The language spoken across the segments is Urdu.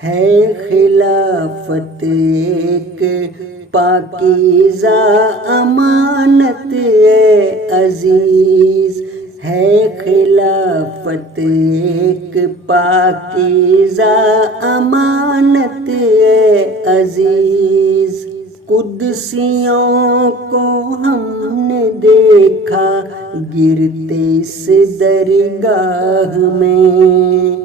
ہے خلافت ایک پاکیزہ امانت اے عزیز، ہے خلافت ایک پاکیزہ امانت اے عزیز۔ قدسیوں کو ہم نے دیکھا گرتے اس درگاہ میں،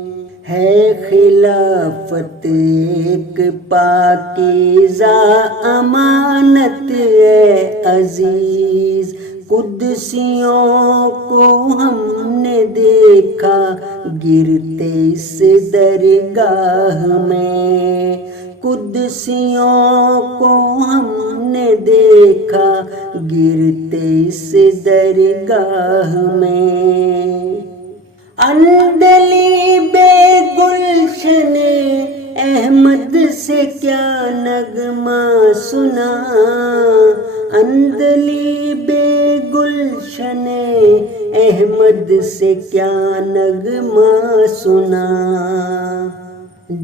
ہے خلافت ایک پاکیزہ امانت اے عزیز۔ قدسیوں کو ہم نے دیکھا گرتے اس درگاہ میں، قدسیوں کو ہم نے دیکھا گرتے اس درگاہ میں۔ عندلیب گلشن احمد سے کیا نغمہ سنا، عندلیب گلشن احمد سے کیا نغمہ سنا،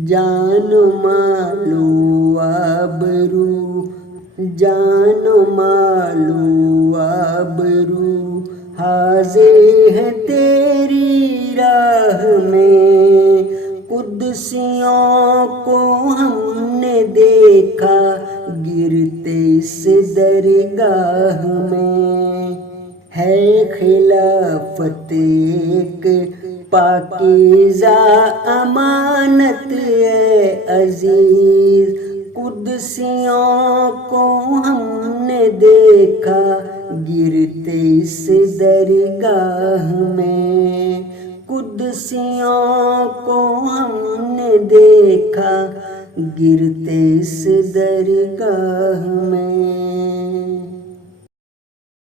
جان و مال و آبرو، جان و مال و آبرو حاضر ہے تیری راہ میں، قدسیوں کو ہم نے دیکھا گرتے اس درگاہ میں، ہے خلافت ایک پاکیزہ امانت اے عزیز۔ قدسیوں کو ہم نے دیکھا گرتے اس درگاہ میں، قدسیوں کو ہم نے دیکھا گرتے اس درگاہ میں۔